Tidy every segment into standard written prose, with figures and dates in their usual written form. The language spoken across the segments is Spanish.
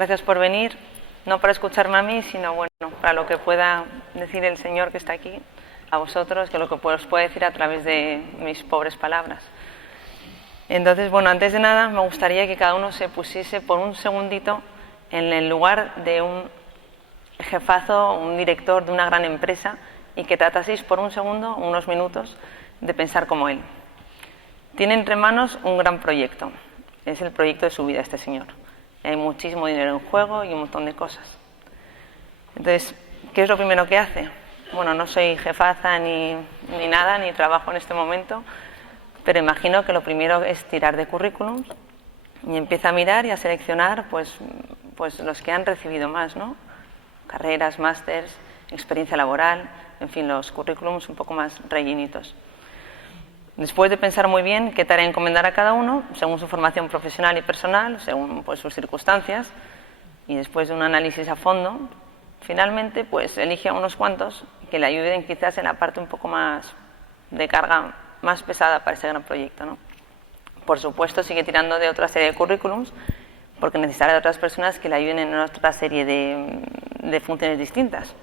Gracias por venir, no para escucharme a mí, sino bueno, para lo que pueda decir el Señor que está aquí a vosotros, que lo que os pueda decir a través de mis pobres palabras. Entonces, bueno, antes de nada me gustaría que cada uno se pusiese por un segundito en el lugar de un jefazo, un director de una gran empresa y que trataseis por un segundo, unos minutos, de pensar como él. Tiene entre manos un gran proyecto, es el proyecto de su vida este señor. Hay muchísimo dinero en juego y un montón de cosas. Entonces, ¿qué es lo primero que hace? Bueno, no soy jefaza ni nada, ni trabajo en este momento, pero imagino que lo primero es tirar de currículums y empieza a mirar y a seleccionar pues los que han recibido más, ¿no? Carreras, másters, experiencia laboral, en fin, los currículums un poco más rellenitos. Después de pensar muy bien qué tarea encomendar a cada uno, según su formación profesional y personal, según pues, sus circunstancias, y después de un análisis a fondo, finalmente pues elige a unos cuantos que le ayuden quizás en la parte un poco más de carga más pesada para ese gran proyecto, ¿no? Por supuesto sigue tirando de otra serie de currículums porque necesitará de otras personas que le ayuden en otra serie de funciones distintas.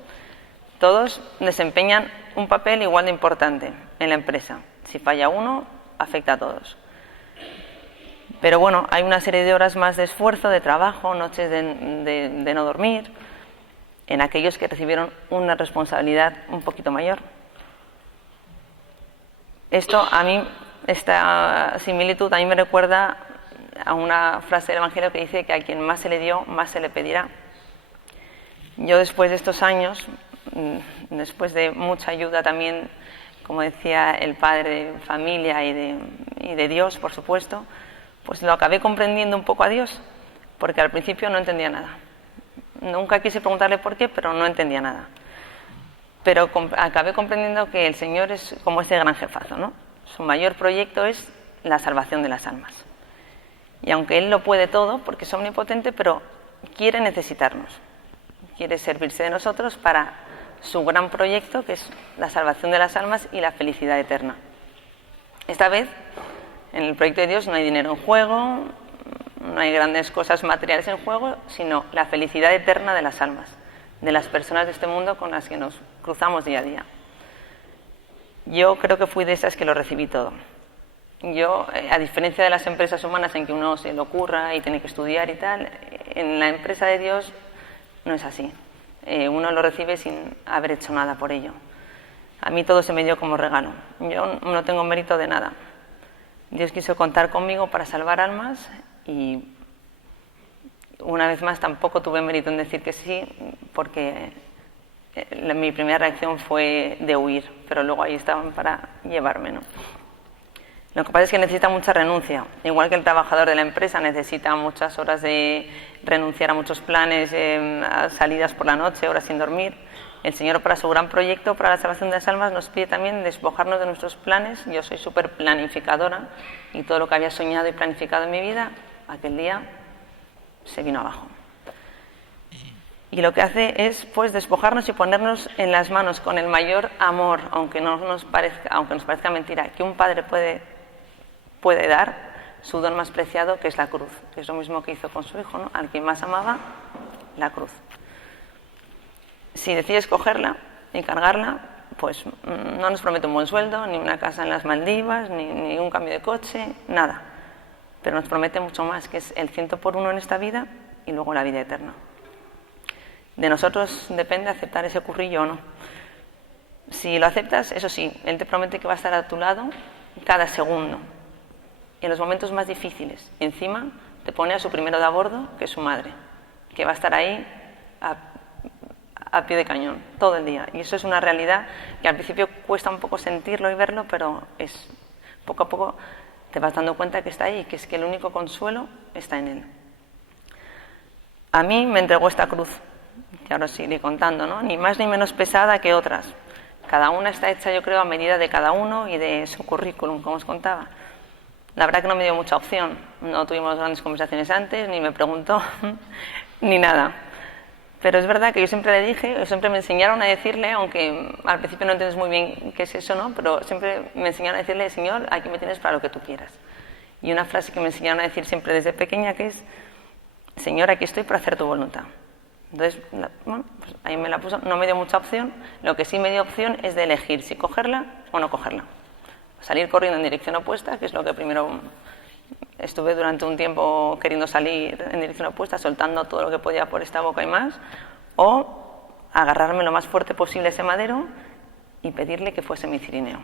Todos desempeñan un papel igual de importante en la empresa. Si falla uno, afecta a todos. Pero bueno, hay una serie de horas más de esfuerzo, de trabajo, noches de no dormir, en aquellos que recibieron una responsabilidad un poquito mayor. Esto a mí, esta similitud a mí me recuerda a una frase del Evangelio que dice que a quien más se le dio, más se le pedirá. Yo después de estos años, después de mucha ayuda también, como decía el padre, de familia y de Dios, por supuesto, pues lo acabé comprendiendo un poco a Dios, porque al principio no entendía nada. Nunca quise preguntarle por qué, pero no entendía nada. Pero acabé comprendiendo que el Señor es como ese gran jefazo, ¿no? Su mayor proyecto es la salvación de las almas. Y aunque Él lo puede todo, porque es omnipotente, pero quiere necesitarnos. Quiere servirse de nosotros para su gran proyecto, que es la salvación de las almas y la felicidad eterna. Esta vez, en el proyecto de Dios no hay dinero en juego, no hay grandes cosas materiales en juego, sino la felicidad eterna de las almas, de las personas de este mundo con las que nos cruzamos día a día. Yo creo que fui de esas que lo recibí todo. Yo, a diferencia de las empresas humanas en que uno se lo curra y tiene que estudiar y tal, en la empresa de Dios no es así. Uno lo recibe sin haber hecho nada por ello. A mí todo se me dio como regalo. Yo no tengo mérito de nada. Dios quiso contar conmigo para salvar almas y una vez más tampoco tuve mérito en decir que sí, porque mi primera reacción fue de huir, pero luego ahí estaban para llevarme, ¿no? Lo que pasa es que necesita mucha renuncia, igual que el trabajador de la empresa necesita muchas horas de renunciar a muchos planes, a salidas por la noche, horas sin dormir. El Señor, para su gran proyecto, para la salvación de las almas, nos pide también despojarnos de nuestros planes. Yo soy súper planificadora y todo lo que había soñado y planificado en mi vida, aquel día se vino abajo. Y lo que hace es pues despojarnos y ponernos en las manos con el mayor amor, aunque nos parezca mentira, que un padre puede dar su don más preciado, que es la cruz, que es lo mismo que hizo con su hijo, ¿no? Al que más amaba, la cruz. Si decides cogerla y cargarla, pues no nos promete un buen sueldo, ni una casa en las Maldivas, ni un cambio de coche, nada. Pero nos promete mucho más, que es el 100 por 1 en esta vida y luego la vida eterna. De nosotros depende aceptar ese currillo o no. Si lo aceptas, eso sí, Él te promete que va a estar a tu lado cada segundo, en los momentos más difíciles. Y encima te pone a su primero de a bordo, que es su madre, que va a estar ahí a pie de cañón todo el día. Y eso es una realidad que al principio cuesta un poco sentirlo y verlo, pero es poco a poco te vas dando cuenta que está ahí, que es que el único consuelo está en Él. A mí me entregó esta cruz, que ahora os iré contando, ¿no? Ni más ni menos pesada que otras. Cada una está hecha, yo creo, a medida de cada uno y de su currículum, como os contaba. La verdad que no me dio mucha opción. No tuvimos grandes conversaciones antes, ni me preguntó, ni nada. Pero es verdad que yo siempre le dije, siempre me enseñaron a decirle, aunque al principio no entiendes muy bien qué es eso, ¿no? Pero siempre me enseñaron a decirle, Señor, aquí me tienes para lo que tú quieras. Y una frase que me enseñaron a decir siempre desde pequeña, que es, Señor, aquí estoy para hacer tu voluntad. Entonces, bueno, pues ahí me la puso, no me dio mucha opción. Lo que sí me dio opción es de elegir si cogerla o no cogerla. Salir corriendo en dirección opuesta, que es lo que primero estuve durante un tiempo queriendo salir en dirección opuesta, soltando todo lo que podía por esta boca y más, o agarrarme lo más fuerte posible a ese madero y pedirle que fuese mi cirineo.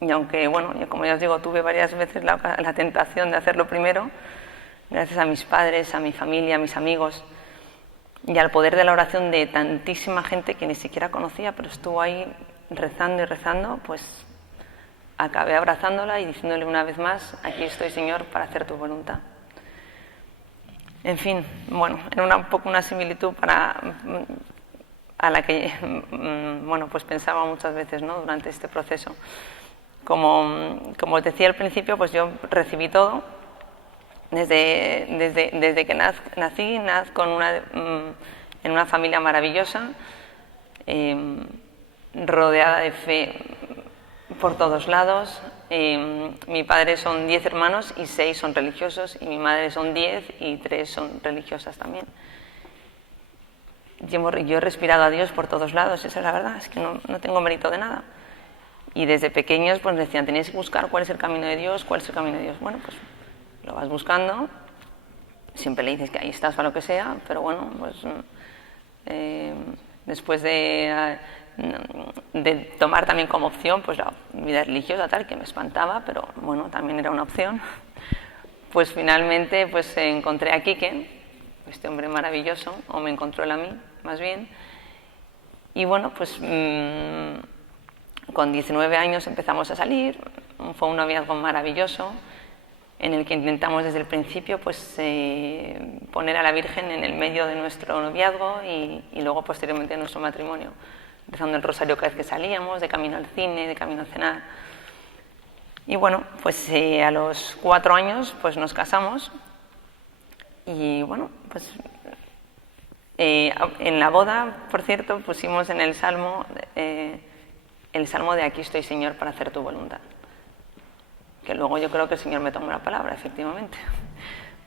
Y aunque, bueno, yo, como ya os digo, tuve varias veces la tentación de hacerlo primero, gracias a mis padres, a mi familia, a mis amigos, y al poder de la oración de tantísima gente que ni siquiera conocía, pero estuvo ahí rezando y rezando, pues acabé abrazándola y diciéndole una vez más, aquí estoy, Señor, para hacer tu voluntad. En fin, bueno, era un poco una similitud a la que bueno, pues pensaba muchas veces, ¿no?, durante este proceso. Como os decía al principio, pues yo recibí todo. Desde que nací en una familia maravillosa, rodeada de fe por todos lados. Mi padre son 10 hermanos y 6 son religiosos, y mi madre son 10 y 3 son religiosas también. Yo he respirado a Dios por todos lados, esa es la verdad, es que no tengo mérito de nada. Y desde pequeños pues decían, tenéis que buscar cuál es el camino de Dios, cuál es el camino de Dios. Bueno, pues lo vas buscando, siempre le dices que ahí estás para lo que sea, pero bueno, pues después de tomar también como opción pues la vida religiosa, tal, que me espantaba, pero bueno, también era una opción, pues finalmente pues encontré a Quique, este hombre maravilloso, o me encontró él a mí, más bien, y bueno, pues con 19 años empezamos a salir, fue un noviazgo maravilloso, en el que intentamos desde el principio pues, poner a la Virgen en el medio de nuestro noviazgo y luego posteriormente de nuestro matrimonio, rezando el rosario cada vez que salíamos, de camino al cine, de camino a cenar. Y bueno, pues a los 4 años pues nos casamos y bueno, pues en la boda, por cierto, pusimos en el salmo de Aquí estoy, Señor, para hacer tu voluntad. Que luego yo creo que el Señor me tomó la palabra, efectivamente.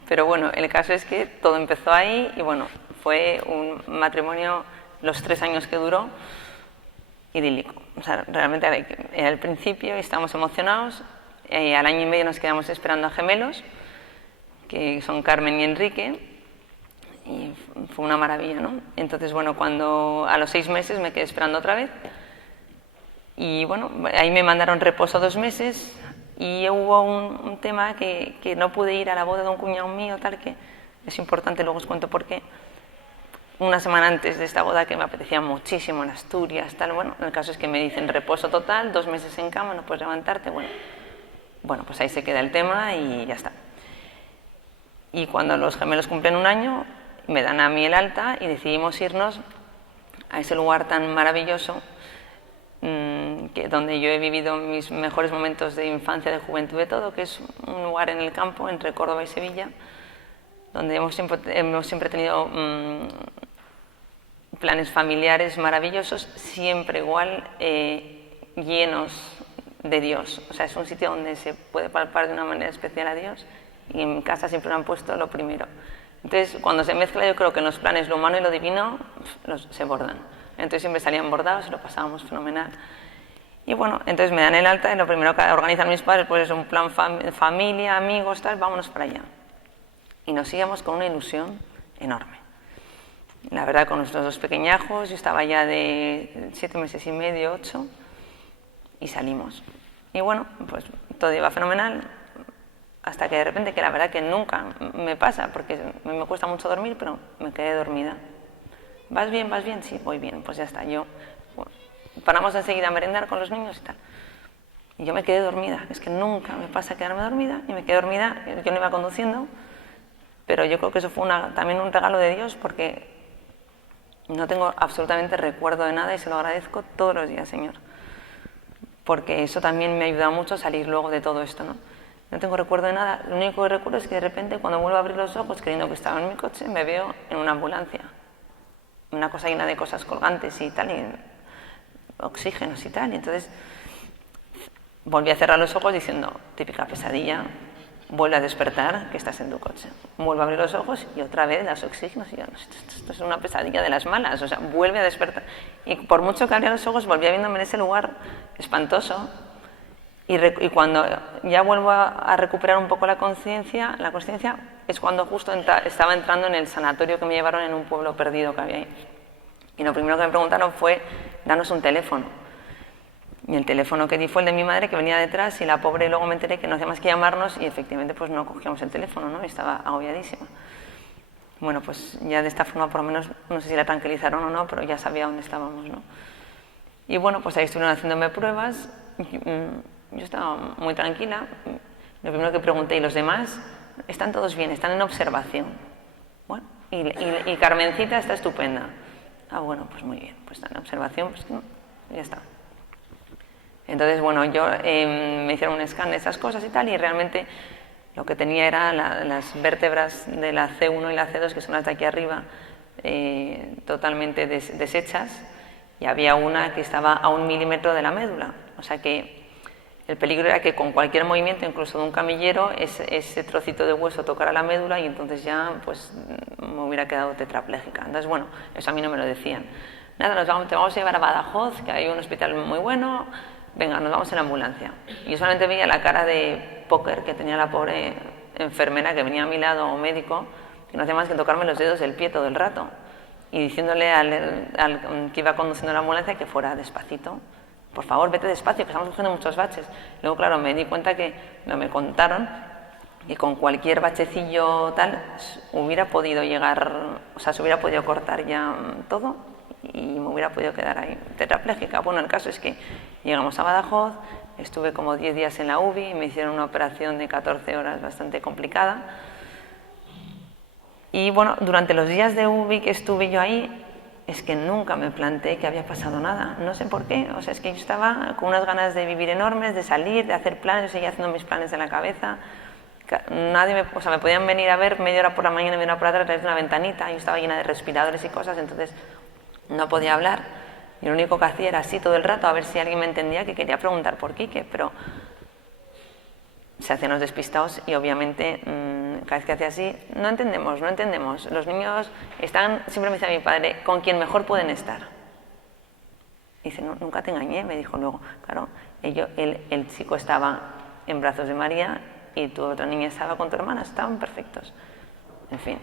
Pero bueno, el caso es que todo empezó ahí y bueno, fue un matrimonio, los 3 años que duró, idílico. O sea, realmente era el principio y estábamos emocionados. Al año y medio nos quedamos esperando a gemelos, que son Carmen y Enrique, y fue una maravilla, ¿no? Entonces, bueno, cuando a los 6 meses me quedé esperando otra vez y bueno, ahí me mandaron reposo 2 meses. Y hubo un tema que no pude ir a la boda de un cuñado mío, tal, que es importante, luego os cuento por qué. Una semana antes de esta boda, que me apetecía muchísimo en Asturias, tal, bueno, el caso es que me dicen reposo total, 2 meses en cama, no puedes levantarte, bueno, pues ahí se queda el tema y ya está. Y cuando los gemelos cumplen 1 año, me dan a mí el alta y decidimos irnos a ese lugar tan maravilloso, donde yo he vivido mis mejores momentos de infancia, de juventud, de todo, que es un lugar en el campo entre Córdoba y Sevilla, donde hemos siempre tenido planes familiares maravillosos, siempre igual llenos de Dios. O sea, es un sitio donde se puede palpar de una manera especial a Dios, y en mi casa siempre me han puesto lo primero. Entonces, cuando se mezcla, yo creo que en los planes lo humano y lo divino se bordan. Entonces siempre salían bordados y lo pasábamos fenomenal. Y bueno, entonces me dan el alta y lo primero que organizan mis padres pues es un plan familia, amigos, tal, vámonos para allá. Y nos íbamos con una ilusión enorme. La verdad, con nuestros 2 pequeñajos, yo estaba ya de 7 meses y medio, 8, y salimos. Y bueno, pues todo iba fenomenal, hasta que de repente, que la verdad que nunca me pasa, porque me cuesta mucho dormir, pero me quedé dormida. ¿Vas bien? ¿Vas bien? Sí, voy bien, pues ya está. Paramos enseguida a merendar con los niños y tal. Y yo me quedé dormida, es que nunca me pasa quedarme dormida, y me quedé dormida, yo no iba conduciendo, pero yo creo que eso fue también un regalo de Dios, porque no tengo absolutamente recuerdo de nada y se lo agradezco todos los días, Señor. Porque eso también me ha ayudado mucho a salir luego de todo esto, ¿no? No tengo recuerdo de nada, lo único que recuerdo es que de repente cuando vuelvo a abrir los ojos, creyendo que estaba en mi coche, me veo en una ambulancia. Una cosa llena de cosas colgantes y tal, y oxígenos y tal, y entonces volví a cerrar los ojos diciendo, típica pesadilla, vuelve a despertar que estás en tu coche. Vuelve a abrir los ojos y otra vez das oxígeno. Y yo, esto es una pesadilla de las malas. O sea, vuelve a despertar. Y por mucho que abría los ojos, volvía viéndome en ese lugar espantoso. Y cuando ya vuelvo a recuperar un poco la conciencia es cuando justo estaba entrando en el sanatorio que me llevaron en un pueblo perdido que había ahí. Y lo primero que me preguntaron fue, danos un teléfono. Y el teléfono que di fue el de mi madre, que venía detrás, y la pobre luego me enteré que no hacía más que llamarnos y efectivamente pues no cogíamos el teléfono, ¿no? Y estaba agobiadísima. Bueno, pues ya de esta forma por lo menos, no sé si la tranquilizaron o no, pero ya sabía dónde estábamos, ¿no? Y bueno, pues ahí estuvieron haciéndome pruebas. Yo estaba muy tranquila. Lo primero que pregunté, ¿y los demás? Están todos bien, están en observación. Bueno, y Carmencita está estupenda. Ah, bueno, pues muy bien, pues está en observación, pues no, ya está. Entonces, bueno, me hicieron un scan de esas cosas y tal, y realmente lo que tenía era las vértebras de la C1 y la C2, que son las de aquí arriba, totalmente deshechas, y había una que estaba a 1 milímetro de la médula. O sea que el peligro era que con cualquier movimiento, incluso de un camillero, ese trocito de hueso tocara la médula y entonces ya pues me hubiera quedado tetrapléjica. Entonces, bueno, eso a mí no me lo decían. Nada, te vamos a llevar a Badajoz, que hay un hospital muy bueno, venga, nos vamos en la ambulancia. Y yo solamente veía la cara de póker que tenía la pobre enfermera que venía a mi lado, o médico, que no hacía más que tocarme los dedos del pie todo el rato. Y diciéndole al que iba conduciendo la ambulancia que fuera despacito. Por favor, vete despacio, que estamos cogiendo muchos baches. Luego, claro, me di cuenta que me contaron que con cualquier bachecillo tal hubiera podido llegar, o sea, se hubiera podido cortar ya todo y me hubiera podido quedar ahí tetrapléjica. Bueno, el caso es que llegamos a Badajoz, estuve como 10 días en la UBI y me hicieron una operación de 14 horas bastante complicada. Y bueno, durante los días de UBI que estuve yo ahí, es que nunca me planteé que había pasado nada, no sé por qué, o sea, es que yo estaba con unas ganas de vivir enormes, de salir, de hacer planes, yo seguía haciendo mis planes en la cabeza, me podían venir a ver media hora por la mañana y media hora por la tarde a través de una ventanita, yo estaba llena de respiradores y cosas, entonces no podía hablar, y lo único que hacía era así todo el rato, a ver si alguien me entendía, que quería preguntar por Quique, pero se hacían los despistados y obviamente cada vez que hacía así, no entendemos, los niños están, siempre me decía mi padre, con quien mejor pueden estar. Y dice, no, nunca te engañé, me dijo luego, claro, el chico estaba en brazos de María y tu otra niña estaba con tu hermana, estaban perfectos. En fin,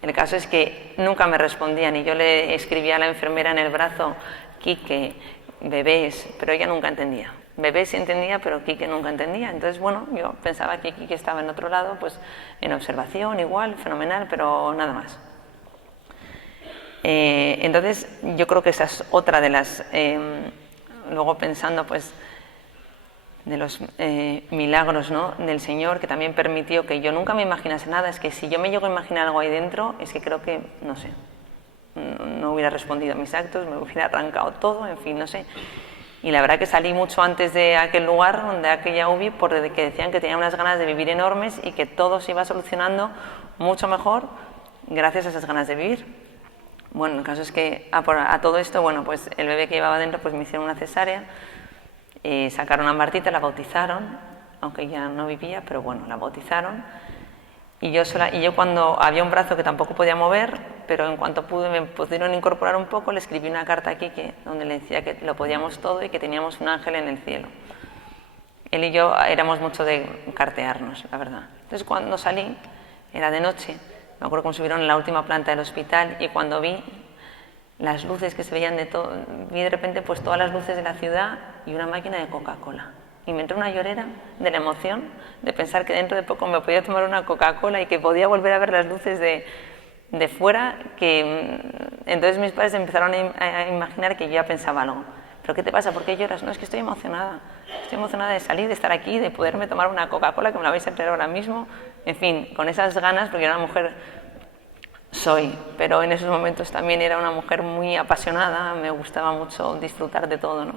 el caso es que nunca me respondían y yo le escribía a la enfermera en el brazo, Quique, bebés, pero ella nunca entendía. Bebé sí entendía, pero Quique nunca entendía. Entonces, bueno, yo pensaba que Quique estaba en otro lado, pues en observación, igual, fenomenal, pero nada más. Entonces, yo creo que esa es otra de las... luego pensando, pues, de los milagros, ¿no?, del Señor, que también permitió que yo nunca me imaginase nada. Es que si yo me llego a imaginar algo ahí dentro, es que creo que, no sé, no hubiera respondido a mis actos, me hubiera arrancado todo, en fin, no sé. Y la verdad que salí mucho antes de aquel lugar, de aquella UBI, porque decían que tenía unas ganas de vivir enormes y que todo se iba solucionando mucho mejor gracias a esas ganas de vivir. Bueno, el caso es que a todo esto, bueno, pues el bebé que llevaba dentro, pues me hicieron una cesárea, sacaron a Martita, la bautizaron, aunque ya no vivía, pero bueno, la bautizaron. Y yo cuando había un brazo que tampoco podía mover, pero en cuanto pude me pudieron incorporar un poco, le escribí una carta a Quique donde le decía que lo podíamos todo y que teníamos un ángel en el cielo. Él y yo éramos mucho de cartearnos, la verdad. Entonces cuando salí, era de noche, me acuerdo que me subieron en la última planta del hospital y cuando vi las luces que se veían de todo, vi de repente pues todas las luces de la ciudad y una máquina de Coca-Cola. Y me entró una llorera de la emoción de pensar que dentro de poco me podía tomar una Coca-Cola y que podía volver a ver las luces de fuera, que entonces mis padres empezaron a imaginar que yo ya pensaba algo. ¿Pero qué te pasa? ¿Por qué lloras? No, es que estoy emocionada de salir, de estar aquí, de poderme tomar una Coca-Cola que me la vais a traer ahora mismo. En fin, con esas ganas, porque era una mujer, pero en esos momentos también era una mujer muy apasionada, me gustaba mucho disfrutar de todo, ¿no?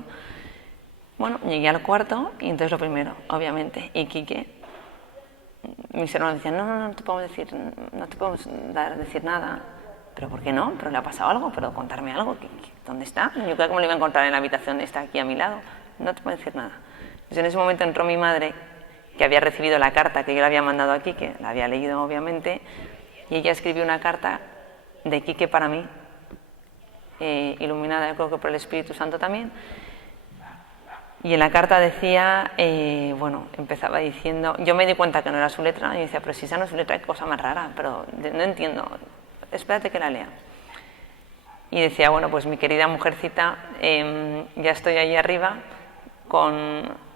Bueno, llegué al cuarto y entonces lo primero, obviamente, y Quique, mis hermanos decían, no te podemos decir, no te podemos decir nada. ¿Pero por qué no? ¿Pero le ha pasado algo? ¿Pero contarme algo? ¿Dónde está? Yo creo que me lo iba a encontrar en la habitación, está aquí a mi lado. No te puedo decir nada. Entonces en ese momento entró mi madre que había recibido la carta que yo le había mandado a Quique, la había leído obviamente, y ella escribió una carta de Quique para mí, iluminada, yo creo que por el Espíritu Santo también. Y en la carta decía, bueno, empezaba diciendo, yo me di cuenta que no era su letra, y decía, pero si esa no es su letra, qué cosa más rara, pero no entiendo, espérate que la lea. Y decía, bueno, pues mi querida mujercita, ya estoy ahí arriba,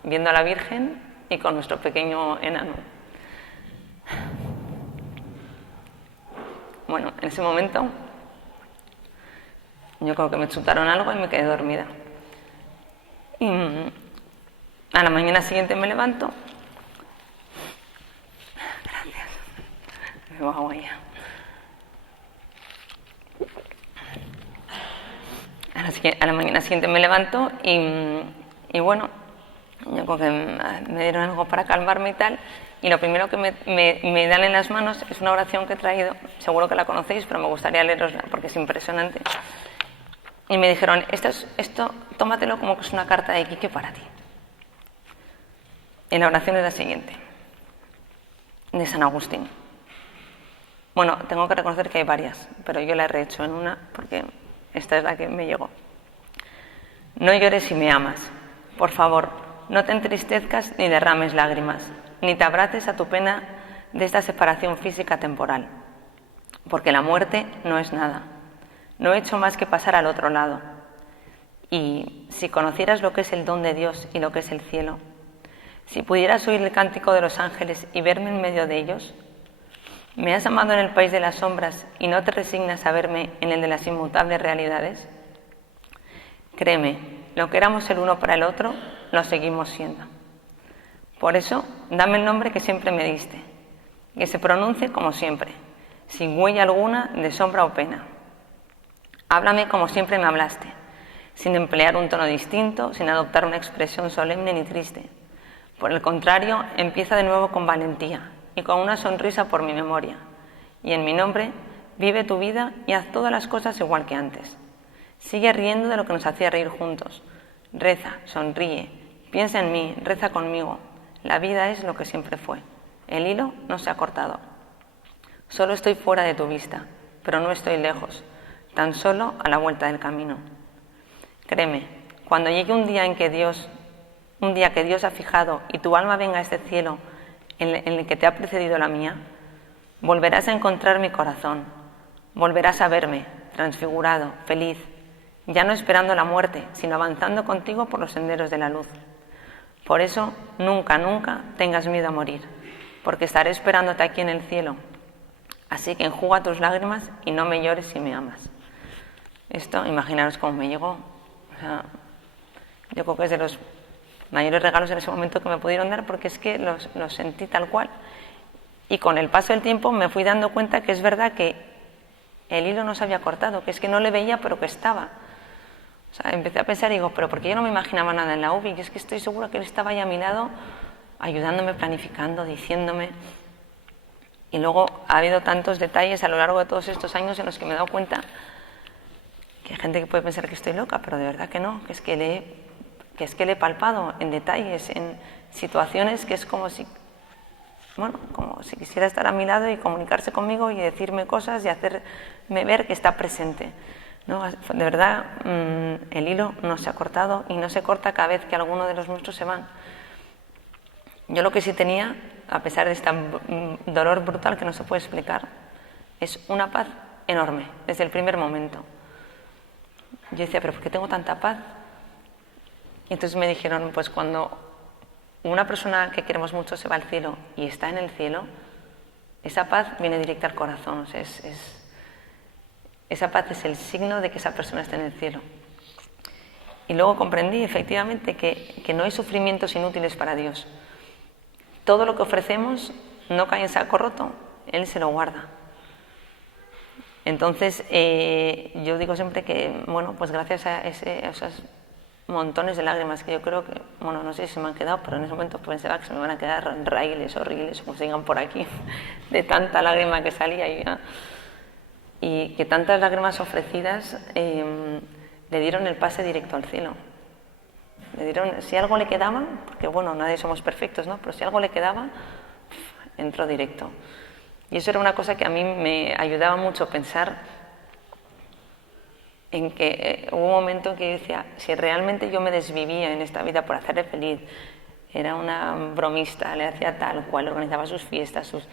viendo a la Virgen y con nuestro pequeño enano. Bueno, en ese momento, yo creo que me chutaron algo y me quedé dormida. Y a la mañana siguiente me levanto. Gracias. Me bajo agua ya. A la mañana siguiente me levanto y bueno, yo creo que me dieron algo para calmarme y tal. Y lo primero que me dan en las manos es una oración que he traído. Seguro que la conocéis, pero me gustaría leerosla porque es impresionante. Y me dijeron, esto tómatelo como que es una carta de Quique para ti. Y la oración es la siguiente, de San Agustín. Bueno, tengo que reconocer que hay varias, pero yo la he rehecho en una porque esta es la que me llegó. No llores si me amas. Por favor, no te entristezcas ni derrames lágrimas, ni te abraces a tu pena de esta separación física temporal, porque la muerte no es nada. No he hecho más que pasar al otro lado. Y si conocieras lo que es el don de Dios y lo que es el cielo, si pudieras oír el cántico de los ángeles y verme en medio de ellos, ¿me has amado en el país de las sombras y no te resignas a verme en el de las inmutables realidades? Créeme, lo que éramos el uno para el otro, lo seguimos siendo. Por eso, dame el nombre que siempre me diste, que se pronuncie como siempre, sin huella alguna de sombra o pena. Háblame como siempre me hablaste, sin emplear un tono distinto, sin adoptar una expresión solemne ni triste. Por el contrario, empieza de nuevo con valentía y con una sonrisa por mi memoria. Y en mi nombre, vive tu vida y haz todas las cosas igual que antes. Sigue riendo de lo que nos hacía reír juntos. Reza, sonríe, piensa en mí, reza conmigo. La vida es lo que siempre fue. El hilo no se ha cortado. Solo estoy fuera de tu vista, pero no estoy lejos, tan solo a la vuelta del camino. Créeme, cuando llegue un día que Dios ha fijado y tu alma venga a este cielo en el que te ha precedido la mía, volverás a encontrar mi corazón, volverás a verme transfigurado, feliz, ya no esperando la muerte, sino avanzando contigo por los senderos de la luz. Por eso, nunca, nunca tengas miedo a morir, porque estaré esperándote aquí en el cielo. Así que enjuga tus lágrimas y no me llores si me amas. Esto, imaginaros cómo me llegó. O sea, yo creo que es de los mayores regalos en ese momento que me pudieron dar, porque es que los sentí tal cual. Y con el paso del tiempo me fui dando cuenta que es verdad que el hilo no se había cortado, que es que no le veía, pero que estaba. O sea, empecé a pensar y digo, pero porque yo no me imaginaba nada en la UBI, que es que estoy segura que él estaba ahí a mi lado, ayudándome, planificando, diciéndome. Y luego ha habido tantos detalles a lo largo de todos estos años en los que me he dado cuenta que hay gente que puede pensar que estoy loca, pero de verdad que no, que es que le he palpado en detalles, en situaciones que es como si quisiera estar a mi lado y comunicarse conmigo y decirme cosas y hacerme ver que está presente, ¿no? De verdad, el hilo no se ha cortado y no se corta cada vez que alguno de los nuestros se van. Yo lo que sí tenía, a pesar de este dolor brutal que no se puede explicar, es una paz enorme, desde el primer momento. Yo decía, ¿pero por qué tengo tanta paz? Y entonces me dijeron, pues cuando una persona que queremos mucho se va al cielo y está en el cielo, esa paz viene directa al corazón. O sea, esa paz es el signo de que esa persona está en el cielo. Y luego comprendí efectivamente que no hay sufrimientos inútiles para Dios. Todo lo que ofrecemos no cae en saco roto, Él se lo guarda. Entonces, yo digo siempre que, bueno, pues gracias a esos montones de lágrimas que yo creo que, bueno, no sé si se me han quedado, pero en ese momento pensaba que se me van a quedar raíles horribles, como se digan por aquí, de tanta lágrima que salía y que tantas lágrimas ofrecidas le dieron el pase directo al cielo. Le dieron, si algo le quedaba, porque bueno, nadie somos perfectos, ¿no? Pero si algo le quedaba, entró directo. Y eso era una cosa que a mí me ayudaba mucho a pensar en que hubo un momento en que yo decía, si realmente yo me desvivía en esta vida por hacerle feliz, era una bromista, le hacía tal cual, organizaba sus fiestas, sus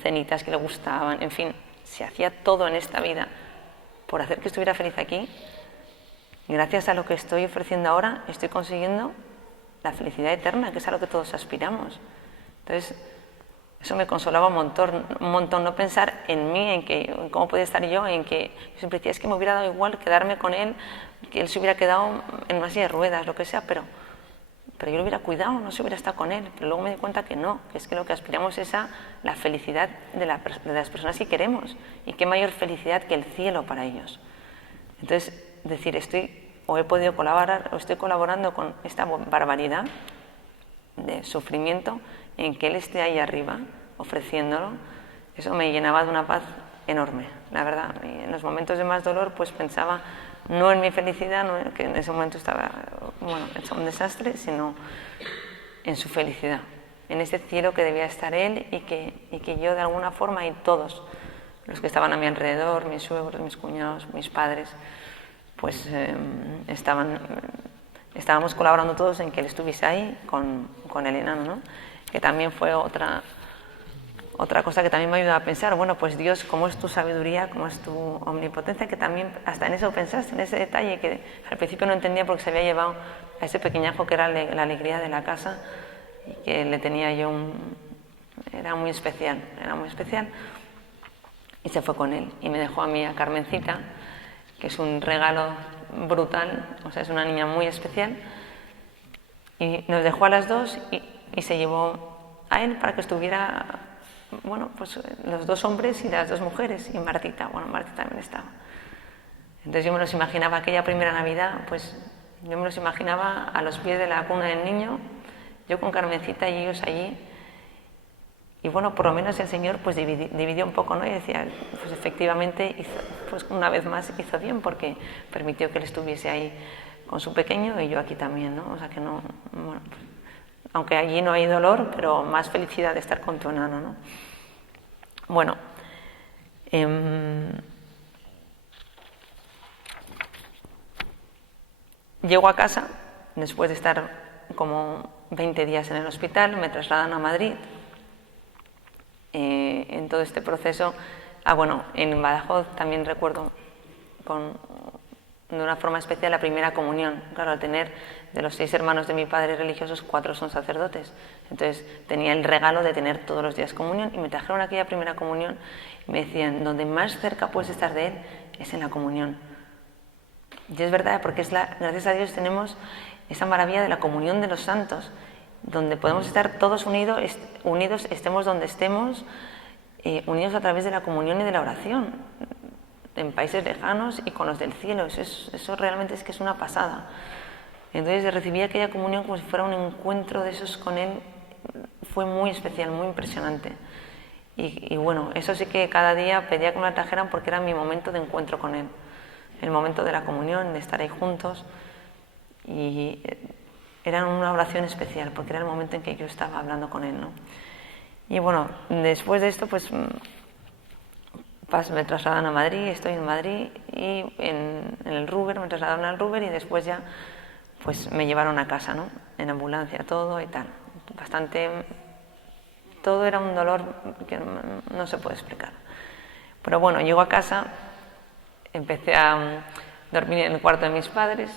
cenitas que le gustaban, en fin, si hacía todo en esta vida por hacer que estuviera feliz aquí, gracias a lo que estoy ofreciendo ahora, estoy consiguiendo la felicidad eterna, que es a lo que todos aspiramos. Entonces, eso me consolaba un montón, no pensar en mí, en cómo podía estar yo, en que yo siempre decía, es que me hubiera dado igual quedarme con él, que él se hubiera quedado en una silla de ruedas, lo que sea, pero yo lo hubiera cuidado, no se hubiera estado con él. Pero luego me di cuenta que no, que es que lo que aspiramos es a la felicidad de las personas que queremos, y qué mayor felicidad que el cielo para ellos. Entonces, decir, he podido colaborar, o estoy colaborando con esta barbaridad de sufrimiento, en que él esté ahí arriba ofreciéndolo, eso me llenaba de una paz enorme, la verdad. Y en los momentos de más dolor pues pensaba no en mi felicidad, no, que en ese momento estaba hecho un desastre, sino en su felicidad, en ese cielo que debía estar él, y que yo de alguna forma, y todos los que estaban a mi alrededor, mis suegros, mis cuñados, mis padres, pues estábamos colaborando todos en que él estuviese ahí con el enano, ¿no? Que también fue otra cosa que también me ayudaba a pensar, bueno, pues Dios, ¿cómo es tu sabiduría, cómo es tu omnipotencia? Que también hasta en eso pensaste, en ese detalle que al principio no entendía, porque se había llevado a ese pequeñajo que era la alegría de la casa, y que le tenía yo era muy especial, y se fue con él, y me dejó a mí, a Carmencita, que es un regalo brutal, o sea, es una niña muy especial, y nos dejó a las dos, y se llevó a él para que estuviera, pues los dos hombres y las dos mujeres, y Martita también estaba. Entonces yo me los imaginaba aquella primera Navidad, pues yo me los imaginaba a los pies de la cuna del niño, yo con Carmencita y ellos allí, y por lo menos el Señor pues dividió un poco, ¿no? Y decía, pues efectivamente, pues una vez más hizo bien, porque permitió que él estuviese ahí con su pequeño y yo aquí también, ¿no? O sea que no, aunque allí no hay dolor, pero más felicidad de estar con tu enano, ¿no? Llego a casa, después de estar como 20 días en el hospital, me trasladan a Madrid. En todo este proceso, en Badajoz también recuerdo de una forma especial la primera comunión. Claro, al tener de los 6 hermanos de mi padre religiosos, 4 son sacerdotes. Entonces tenía el regalo de tener todos los días comunión, y me trajeron aquella primera comunión y me decían, donde más cerca puedes estar de él es en la comunión. Y es verdad, porque gracias a Dios tenemos esa maravilla de la comunión de los santos, donde podemos estar todos unidos, estemos donde estemos, unidos a través de la comunión y de la oración, en países lejanos y con los del cielo. Eso realmente es que es una pasada. Entonces recibí aquella comunión como si fuera un encuentro de esos con él, fue muy especial, muy impresionante. Y eso sí que cada día pedía que me la trajeran, porque era mi momento de encuentro con él, el momento de la comunión, de estar ahí juntos, y era una oración especial, porque era el momento en que yo estaba hablando con él, ¿no? Y después de esto, pues me trasladan a Madrid, estoy en Madrid, y en el Ruber, me trasladaron al Ruber, y después ya pues me llevaron a casa, ¿no? En ambulancia, todo y tal. Todo era un dolor que no se puede explicar. Pero llego a casa, empecé a dormir en el cuarto de mis padres,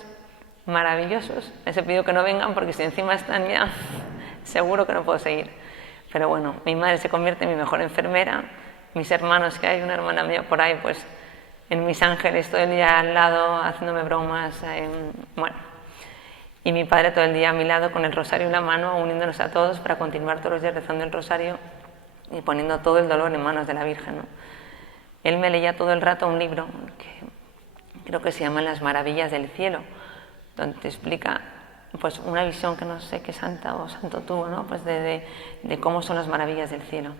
maravillosos. Les he pedido que no vengan, porque si encima están ya, seguro que no puedo seguir. Pero mi madre se convierte en mi mejor enfermera, mis hermanos, que hay una hermana mía por ahí, pues en mis ángeles todo el día al lado, haciéndome bromas, y mi padre todo el día a mi lado con el rosario en la mano, uniéndonos a todos para continuar todos los días rezando el rosario y poniendo todo el dolor en manos de la Virgen, ¿no? Él me leía todo el rato un libro que creo que se llama Las maravillas del cielo, donde te explica pues una visión que no sé qué santa o santo tuvo, ¿no? Pues de cómo son las maravillas del cielo.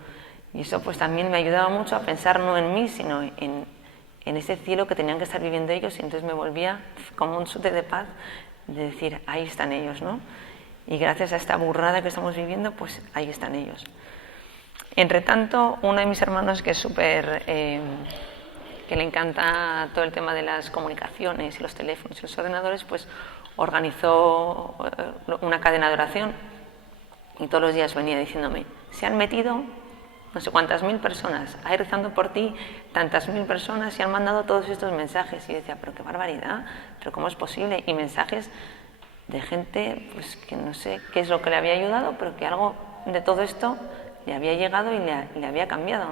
Y eso pues también me ayudaba mucho a pensar no en mí, sino en ese cielo que tenían que estar viviendo ellos, y entonces me volvía como un chute de paz de decir, ahí están ellos, ¿no? Y gracias a esta burrada que estamos viviendo, pues ahí están ellos. Entre tanto, uno de mis hermanos, que es súper, que le encanta todo el tema de las comunicaciones y los teléfonos y los ordenadores, pues organizó una cadena de oración y todos los días venía diciéndome, se han metido no sé cuántas mil personas, ahí rezando por ti, tantas mil personas, y han mandado todos estos mensajes. Y yo decía, pero qué barbaridad, pero ¿cómo es posible? Y mensajes de gente pues que no sé qué es lo que le había ayudado, pero que algo de todo esto le había llegado y le había cambiado.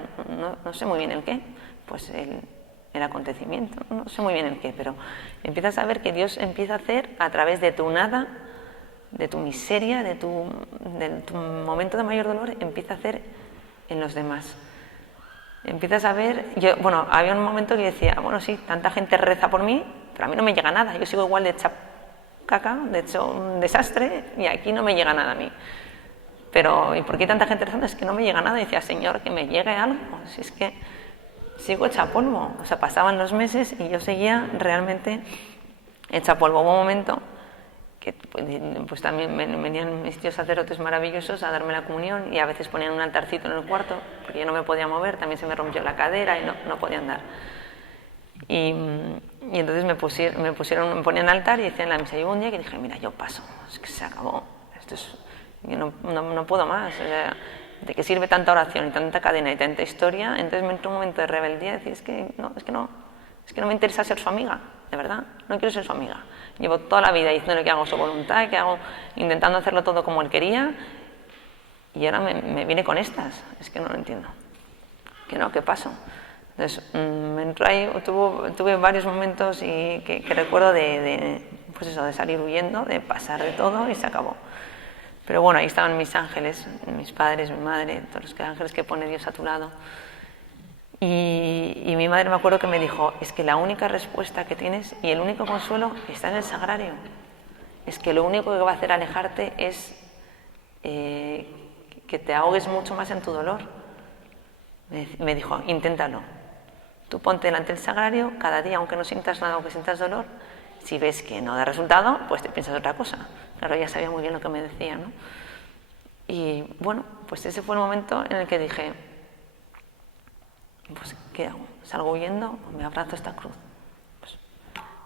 No sé muy bien el qué, pues el acontecimiento, no sé muy bien el qué, pero empiezas a ver que Dios empieza a hacer a través de tu nada, de tu miseria, de tu momento de mayor dolor, empieza a hacer en los demás. Empiezas a ver, había un momento que decía, bueno, sí, tanta gente reza por mí, pero a mí no me llega nada, yo sigo igual de hecha caca, de hecho un desastre, y aquí no me llega nada a mí. Pero, ¿y por qué tanta gente rezando? Es que no me llega nada. Y decía, Señor, que me llegue algo, si es que sigo hecha polvo. O sea, pasaban los meses y yo seguía realmente hecha polvo. Hubo un momento que pues también venían mis tíos sacerdotes maravillosos a darme la comunión y a veces ponían un altarcito en el cuarto porque yo no me podía mover, también se me rompió la cadera y no podía andar. Y entonces me ponían altar y decían la misa. Y hubo un día que dije, mira, yo paso, es que se acabó, yo no puedo más, o sea, ¿de qué sirve tanta oración y tanta cadena y tanta historia? Entonces me entró un momento de rebeldía y decir, es que no me interesa ser su amiga, de verdad, no quiero ser su amiga. Llevo toda la vida diciéndole que hago su voluntad, que hago, intentando hacerlo todo como él quería, y ahora me viene con estas, es que no lo entiendo. ¿Qué pasó? Entonces me entró ahí, tuve varios momentos y que recuerdo de salir huyendo, de pasar de todo y se acabó. Pero bueno, ahí estaban mis ángeles, mis padres, mi madre, todos los ángeles que pone Dios a tu lado. Y mi madre me acuerdo que me dijo, es que la única respuesta que tienes y el único consuelo está en el sagrario. Es que lo único que va a hacer alejarte es que te ahogues mucho más en tu dolor. Me dijo, inténtalo. Tú ponte delante del sagrario cada día, aunque no sientas nada, aunque sientas dolor. Si ves que no da resultado, pues te piensas otra cosa. Claro, ella sabía muy bien lo que me decía, ¿no? Y bueno, pues ese fue el momento en el que dije, pues ¿qué hago? ¿Salgo huyendo o me abrazo a esta cruz? Pues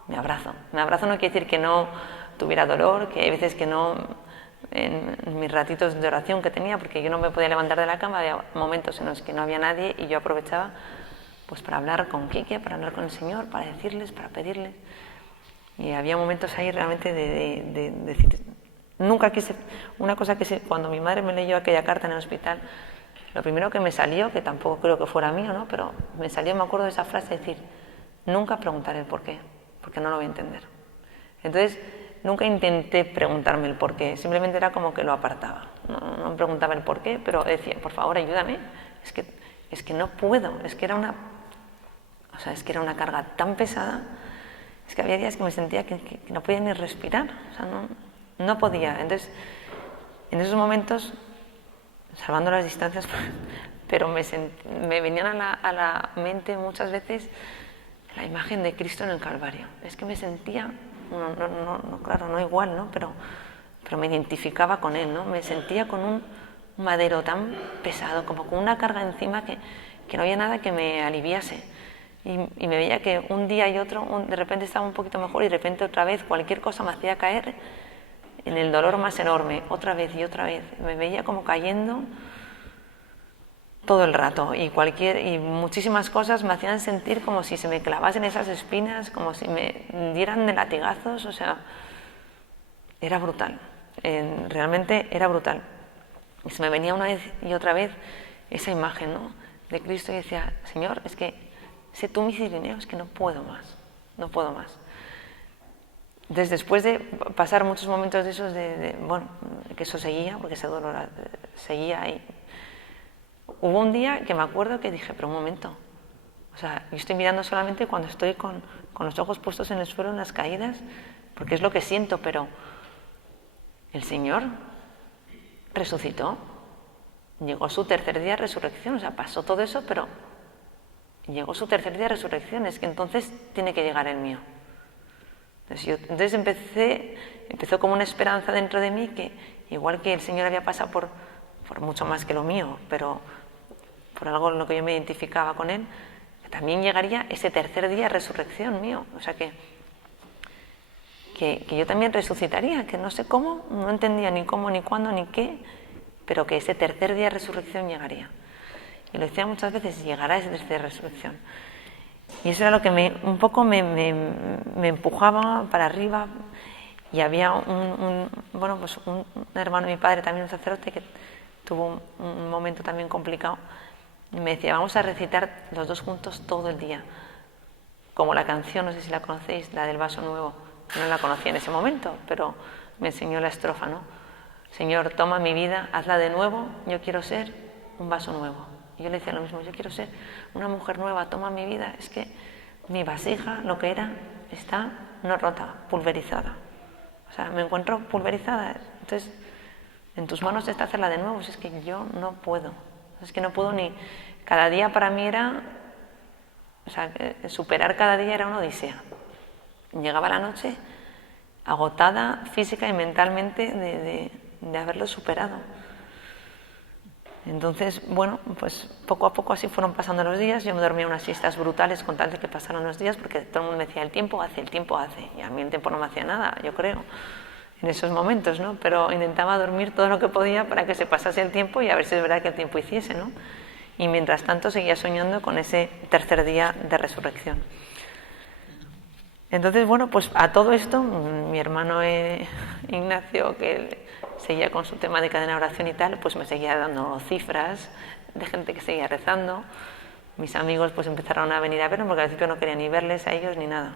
me abrazo. Me abrazo no quiere decir que no tuviera dolor, que hay veces que no, en mis ratitos de oración que tenía, porque yo no me podía levantar de la cama, había momentos en los que no había nadie y yo aprovechaba pues para hablar con Quique, para hablar con el Señor, para decirles, para pedirles. Y había momentos ahí realmente de decir, nunca quise, una cosa que cuando mi madre me leyó aquella carta en el hospital, lo primero que me salió, que tampoco creo que fuera mío, ¿no? Pero me salió, me acuerdo de esa frase, de decir, nunca preguntar el por qué, porque no lo voy a entender. Entonces, nunca intenté preguntarme el por qué, simplemente era como que lo apartaba. No me preguntaba el por qué, pero decía, por favor, ayúdame, es que no puedo, es que era una carga tan pesada. Es que había días que me sentía que no podía ni respirar, o sea, no podía. Entonces, en esos momentos, salvando las distancias, pero me venían a la mente muchas veces la imagen de Cristo en el Calvario. Es que me sentía, claro, no igual, ¿no? Pero me identificaba con él, ¿no? Me sentía con un madero tan pesado, como con una carga encima que no había nada que me aliviase. Y me veía que un día y otro, de repente estaba un poquito mejor y de repente otra vez cualquier cosa me hacía caer en el dolor más enorme, otra vez y otra vez. Me veía como cayendo todo el rato y muchísimas cosas me hacían sentir como si se me clavasen esas espinas, como si me dieran de latigazos, o sea, era brutal, realmente era brutal. Y se me venía una vez y otra vez esa imagen, ¿no?, de Cristo y decía, Señor, es que sé tú mi Cirineo, es que no puedo más. Después de pasar muchos momentos de esos, que eso seguía, porque ese dolor seguía ahí, hubo un día que me acuerdo que dije, pero un momento, o sea, yo estoy mirando solamente cuando estoy con los ojos puestos en el suelo, en las caídas, porque es lo que siento, pero el Señor resucitó, llegó su tercer día de resurrección, o sea, pasó todo eso, pero llegó su tercer día de resurrección, es que entonces tiene que llegar el mío. Entonces empezó como una esperanza dentro de mí que, igual que el Señor había pasado por mucho más que lo mío, pero por algo en lo que yo me identificaba con Él, también llegaría ese tercer día de resurrección mío. O sea que yo también resucitaría, que no sé cómo, no entendía ni cómo, ni cuándo, ni qué, pero que ese tercer día de resurrección llegaría. Y lo decía muchas veces, llegará ese tercer día de resurrección. Y eso era lo que un poco me empujaba para arriba. Y había un hermano de mi padre, también un sacerdote, que tuvo un momento también complicado. Y me decía, vamos a recitar los dos juntos todo el día. Como la canción, no sé si la conocéis, la del vaso nuevo. No la conocía en ese momento, pero me enseñó la estrofa, ¿no? Señor, toma mi vida, hazla de nuevo, yo quiero ser un vaso nuevo. Y yo le decía lo mismo, yo quiero ser una mujer nueva, toma mi vida. Es que mi vasija, lo que era, está no rota, pulverizada. O sea, me encuentro pulverizada. Entonces, en tus manos está hacerla de nuevo. Es que yo no puedo. Es que no puedo ni... Cada día para mí era... O sea, superar cada día era una odisea. Llegaba la noche agotada física y mentalmente de haberlo superado. Entonces, bueno, pues poco a poco así fueron pasando los días. Yo me dormía unas siestas brutales con tal de que pasaron los días, porque todo el mundo me decía, el tiempo hace. Y a mí el tiempo no me hacía nada, yo creo, en esos momentos, ¿no? Pero intentaba dormir todo lo que podía para que se pasase el tiempo y a ver si es verdad que el tiempo hiciese, ¿no? Y mientras tanto seguía soñando con ese tercer día de resurrección. Entonces, bueno, pues a todo esto, mi hermano Ignacio, que seguía con su tema de cadena de oración y tal, pues me seguía dando cifras de gente que seguía rezando. Mis amigos pues empezaron a venir a verme, porque al principio no quería ni verles a ellos ni nada.